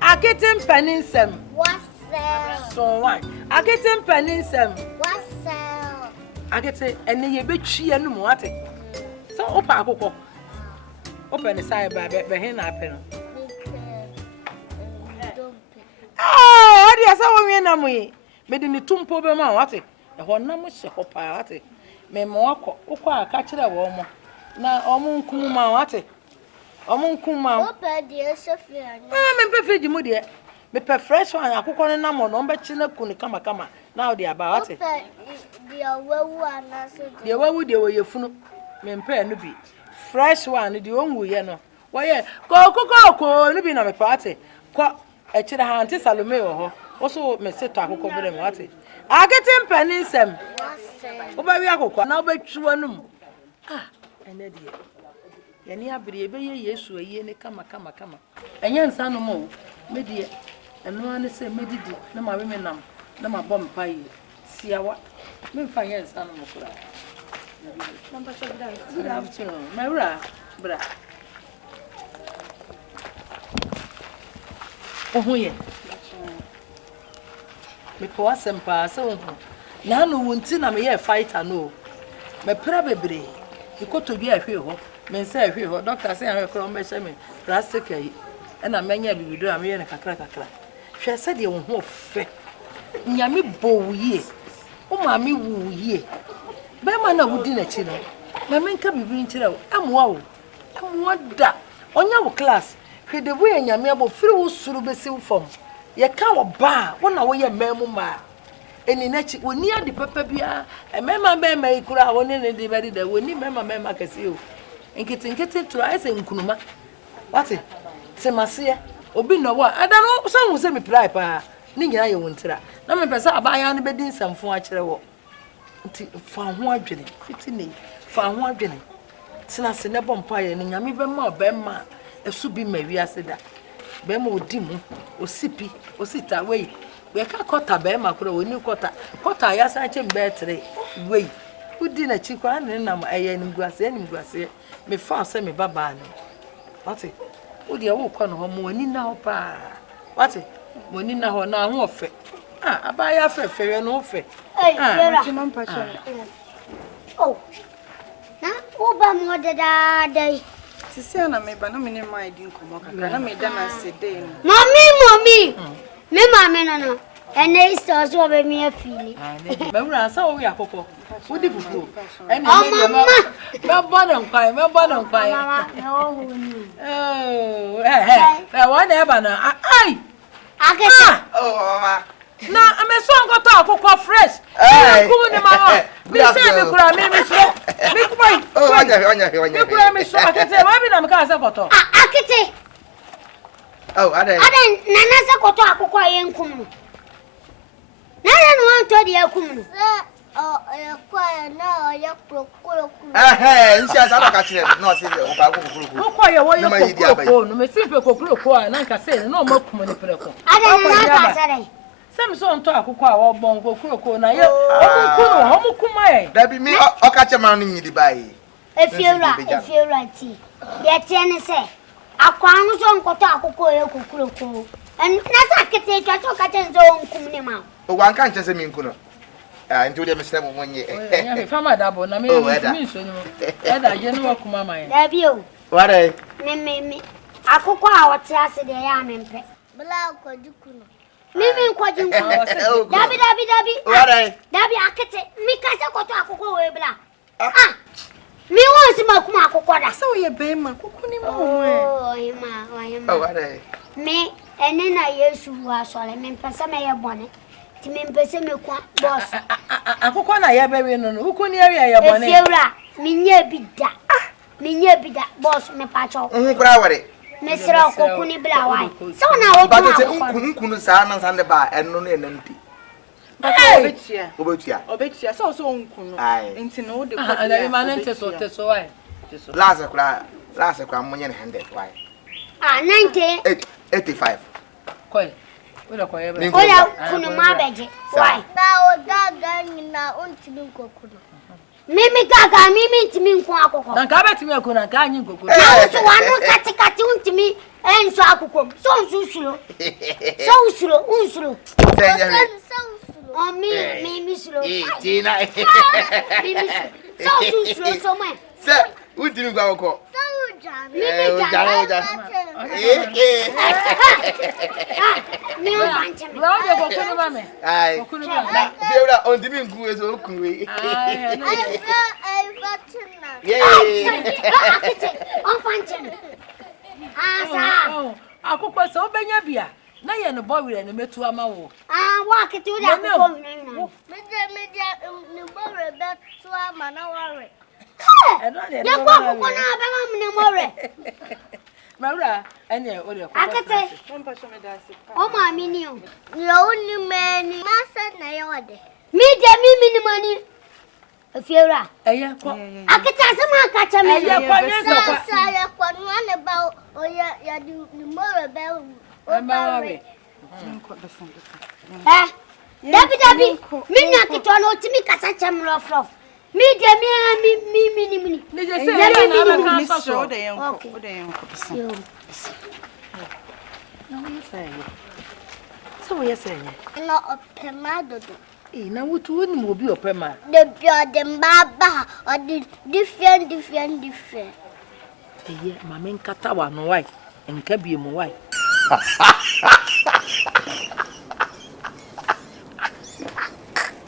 Akete MP3NINS3M. What's So why? Akete MP3NINS3M. What's Akete ene ye betwi anu mu ate. So opa akokọ. Open the side by be na ape no. Ah, ade asa wo wi na mu yi. Me de ni tumpo be ma wate. E ho na mo hye ho pa wate. Me mo akọ aka kire wo mo. Na omo nkum ma wate. Omo nkum ma. Opa de Sofia. Me pe friji mu de. Me pe fresh one akokọ no na mo no be chi na kunu kama kama. Na o de aba wate. Opa de awu anaso. De wawu de wo yefunu. Me pe no bi. Fresh one de onwu ye no. Wo ye ko no bi na me party. Ko e kire ha anti Salome wo ho. Wo so me seto akokọ bere me wate. Akete MP3NINS3M. Wo ba wi akokọ na wo betwi wanum. Ah, ene de. Ye ni abire be ye Yesu aye ne kama. Enye nsa no mo. Me de eno ane se medidi na ma we me nam. Na ma bom pai. Siawa. Me fa ye nsa no mo kura. Number 2. Good afternoon. My bra. Oh yeah. Me po asempa se wo. Na no wonti na me ye fighter no. Me pra bebre. Ikoto bi ahwe ho. Me nsa ahwe ho. Doctor say ahwe kro me hye me plastic ayi. E na menya bibido am ye ne kakra. Hwe se de wo ho fe. Nyame bo wo ye. O ma me wo ye. Be ma na wudi na chi no. Ma menka bibi nchire wo. Amwa wo. Amwa da. Onya wo class. Hwe de wo ye nyame abo firi wo suru besi wo fam. Ye ka wo ba, wo na wo ye memu ma. Eni na chi woni ade papa bia. E mema ikura wo ne de bari da woni mema kase o. Nkete tro ese nkunuma. Wate? Semase obi no wo ada no so hu se me prai pa. Ni nyina ye wontira. Na me pesa abaya no bedi nsamfo a kire wo. Nti fa ho adwene fitini fa ho adwene tina se ne bompa ye ne nyame be ma obema esu bi ma wiase da be ma odi mu osipi osita wei we ka kota be ma kura woni kota ya sa chem be tere wei udi na chi kwa ne na eye ni guase me fa se me baba ne wate udi e wo kwa no ho mo ani na ho pa wate mo ani na ho na ho ofe ah abaya fefe no ofe Oh, na uba mo dada. Sisi na me ba na me ne mai din komo kaka na me da na sede no. Mommy. Me mama no. Ene isto so be me afili. Me wura sa wo ya kokọ. Wo di fufu. Ene me bono nkwai. Mama, no huni. Oh, wa na eba na. Ai. Akete. Oh, mama. Na ameso ngoto akokọ fresh. Ku ni mama. Mi se mi kura mi so. Mi kumai. Oh, onya. Mi kura mi so akete wa bi na me ka se koto. Akete. Oh, ada nana se koto akokọ ye nkum no. Nana no wan to de akum no. Kwa na ya prokoro. Nsia sa ba ka kire no se o ba kokoro. Kwa ye wo ye kokoro no me simpe kokoro a na nka se no makum ni preko. Ada na ka sare. Sem so nto akoko a wo bon kokoro na ye omukuma ye Da bi mi o ka chema no nyidi bai. Efiura ti. De tiene se. Akwa anu so nkoto akoko ye kokoro. Na sa kete twa to ka chen zo nkum ni ma. O wan kan chese mi nkuno. Nti o de me sere mo monye. Ya fama dabo na me mi so ni mo. Da je no wakuma ma ye. Da bi o. Ware. Me. Akoko a wote ase de ya mempe. Bla ko dikuno. Mimi nkwaji nkwa. Dabi. Ware. Dabi akete. Mi kase koto akoko we bla. Mi won si makuma akoko da. Sa wo ye be ma kuku ni mo. Oh, yema. Ware. Me ene na Yesu wa sole me mpesa me ye bone. Ti me mpesa me kwa boss. Akoko na ye be we no no. Uku ni ye bone. Efiura, mi nye bida. Boss me pacho. Nkura ware. Me sira koku ni bla wai. So na wo Ba tuma. te nkunu sa na san de ba eno no enanti. Obetia so nkunu. Enti no de ko. Ada ma na teso wai. Last kwa monye ne 100 why. 90 85. Koi. Ola kwa ye be. Ola kunu ma beje. Why? Na o gaga ni na ontini kokuno. Mimi gaga mimi ntimi nko akoko. Na ka betimi akọ na ka anyi nkoko. So wanu kati untimi enso akoko. So unsuro. Oh me slow. Tina. Mimi so so man. Sir, untimi kwa akoko. Mimi Oja. Me ofanche me. Wa de kokko ni mame. Ai. Na fiura ontimi nku eso kunwe. Ai. Akete ofanche me. Asa. Akoko so obenya bia. Na ye no bowire no metu ama wo. Wa akete odi akoko wina. Media ni bowire betu ama na worry. Ya kwa akoko na be ma mne more. Mawura ene o de kokko. Akete. O ma mi ni o. Yo ni mani masa na yode. Media mimi ni mani. Fiora. Eye ko. Akete asema akacha me. Eye ko ni ko. Sa ya kwa no ba o ya ni more be o ba we. Dabi. Mimi akito no timi kasa chem rof. Media mi ni. Ni je se ya na ba kan so so. O de yenko. Na wo say. So wo say. No opemadodo. Na wutu woni mo bi opema. The biode mbaba or the different. Eye mama nkata wa no wai. Nka bi mu wai.